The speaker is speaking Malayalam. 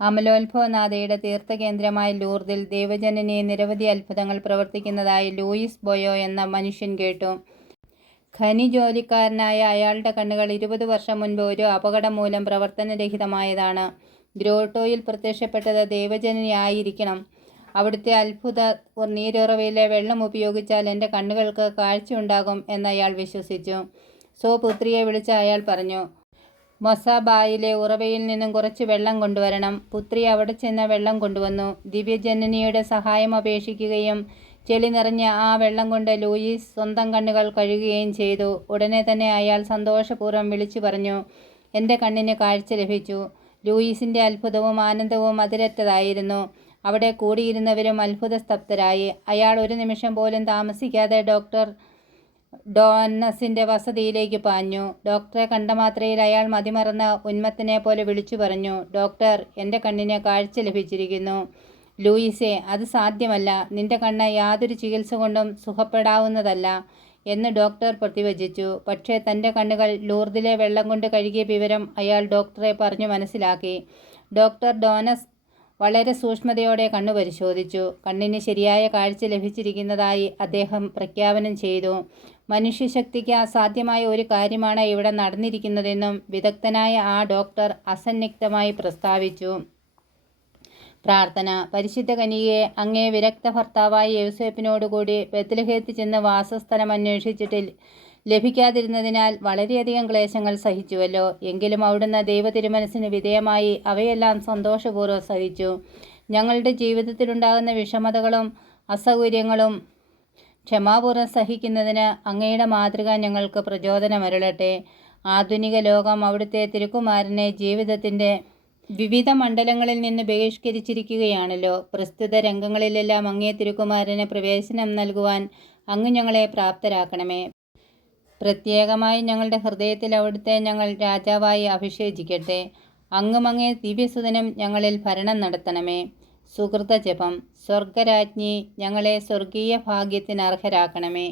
അമലോത്ഭവനാഥയുടെ തീർത്ഥകേന്ദ്രമായ ലൂർദിൽ ദേവജനനെ നിരവധി അത്ഭുതങ്ങൾ പ്രവർത്തിക്കുന്നതായി ലൂയിസ് ബോയോ എന്ന മനുഷ്യൻ കേട്ടു. ഖനി ജോലിക്കാരനായ അയാളുടെ കണ്ണുകൾ ഇരുപത് വർഷം മുൻപ് ഒരു അപകടം മൂലം പ്രവർത്തനരഹിതമായതാണ്. ഗ്രോട്ടോയിൽ പ്രത്യക്ഷപ്പെട്ടത് ദൈവജനനി ആയിരിക്കണം. അവിടുത്തെ അത്ഭുത നീരുറവയിലെ വെള്ളം ഉപയോഗിച്ചാൽ എന്റെ കണ്ണുകൾക്ക് കാഴ്ചയുണ്ടാകും എന്ന് അയാൾ വിശ്വസിച്ചു. സ്വപുത്രിയെ വിളിച്ച് അയാൾ പറഞ്ഞു, മൊസാബായിലെ ഉറവയിൽ നിന്നും കുറച്ച് വെള്ളം കൊണ്ടുവരണം. പുത്രി അവിടെ ചെന്ന വെള്ളം കൊണ്ടുവന്നു. ദിവ്യജനനിയുടെ സഹായം അപേക്ഷിക്കുകയും ചെളി നിറഞ്ഞ ആ വെള്ളം കൊണ്ട് ലൂയിസ് സ്വന്തം കണ്ണുകൾ കഴുകുകയും ചെയ്തു. ഉടനെ തന്നെ അയാൾ സന്തോഷപൂർവം വിളിച്ചു പറഞ്ഞു, എന്റെ കണ്ണിന് കാഴ്ച ലഭിച്ചു. ലൂയിസിന്റെ അത്ഭുതവും ആനന്ദവും അതിരറ്റതായിരുന്നു. അവിടെ കൂടിയിരുന്നവരും അത്ഭുതസ്തബ്ധരായി. അയാൾ ഒരു നിമിഷം പോലും താമസിക്കാതെ ഡോക്ടർ ഡോന്നസിന്റെ വസതിയിലേക്ക് പാഞ്ഞു. ഡോക്ടറെ കണ്ട മാത്രയിൽ അയാൾ മതിമറന്ന ഉന്മത്തിനെ പോലെ വിളിച്ചു പറഞ്ഞു, ഡോക്ടർ, എന്റെ കണ്ണിന് കാഴ്ച ലഭിച്ചിരിക്കുന്നു. ലൂയിസെ അത് സാധ്യമല്ല. നിന്റെ കണ്ണ് യാതൊരു ചികിത്സ കൊണ്ടും സുഖപ്പെടാവുന്നതല്ല എന്ന് ഡോക്ടർ പ്രതിവചിച്ചു. പക്ഷേ തന്റെ കണ്ണുകൾ ലൂർദിലെ വെള്ളം കൊണ്ട് കഴുകിയ വിവരം അയാൾ ഡോക്ടറെ പറഞ്ഞു മനസ്സിലാക്കി. ഡോക്ടർ ഡോനസ് വളരെ സൂക്ഷ്മതയോടെ കണ്ണു പരിശോധിച്ചു. കണ്ണിന് ശരിയായ കാഴ്ച ലഭിച്ചിരിക്കുന്നതായി അദ്ദേഹം പ്രഖ്യാപനം ചെയ്തു. മനുഷ്യശക്തിക്ക് അസാധ്യമായ ഒരു കാര്യമാണ് ഇവിടെ നടന്നിരിക്കുന്നതെന്നും വിദഗ്ധനായ ആ ഡോക്ടർ അസന്നിഗ്ധമായി പ്രസ്താവിച്ചു. പ്രാർത്ഥന പരിശുദ്ധ കനികയെ അങ്ങേ വിരക്ത ഭർത്താവായ യൗസേപ്പിനോടുകൂടി ബത്ലഹേത്ത് ചെന്ന് വാസസ്ഥലം അന്വേഷിച്ചിട്ടിൽ ലഭിക്കാതിരുന്നതിനാൽ വളരെയധികം ക്ലേശങ്ങൾ സഹിച്ചുവല്ലോ. എങ്കിലും അവിടുന്ന് ദൈവതിരുമനസ്സിന് വിധേയമായി അവയെല്ലാം സന്തോഷപൂർവം സഹിച്ചു. ഞങ്ങളുടെ ജീവിതത്തിലുണ്ടാകുന്ന വിഷമതകളും അസൗകര്യങ്ങളും ക്ഷമാപൂർവം സഹിക്കുന്നതിന് അങ്ങയുടെ മാതൃക ഞങ്ങൾക്ക് പ്രചോദനമരുളട്ടെ. ആധുനിക ലോകം അവിടുത്തെ തിരുക്കുമാരനെ ജീവിതത്തിന്റെ വിവിധ മണ്ഡലങ്ങളിൽ നിന്ന് ബഹിഷ്കരിച്ചിരിക്കുകയാണല്ലോ. പ്രസ്തുത രംഗങ്ങളിലെല്ലാം അങ്ങേ തിരുക്കുമാരന് പ്രവേശനം നൽകുവാൻ അങ്ങ് ഞങ്ങളെ പ്രാപ്തരാക്കണമേ. പ്രത്യേകമായി ഞങ്ങളുടെ ഹൃദയത്തിൽ അവിടുത്തെ ഞങ്ങൾ രാജാവായി അഭിഷേചിക്കട്ടെ. അങ്ങുമങ്ങേ ദിവ്യസുതനും ഞങ്ങളിൽ ഭരണം നടത്തണമേ. സുകൃതജപം സ്വർഗരാജ്ഞി ഞങ്ങളെ സ്വർഗീയ ഭാഗ്യത്തിനർഹരാക്കണമേ.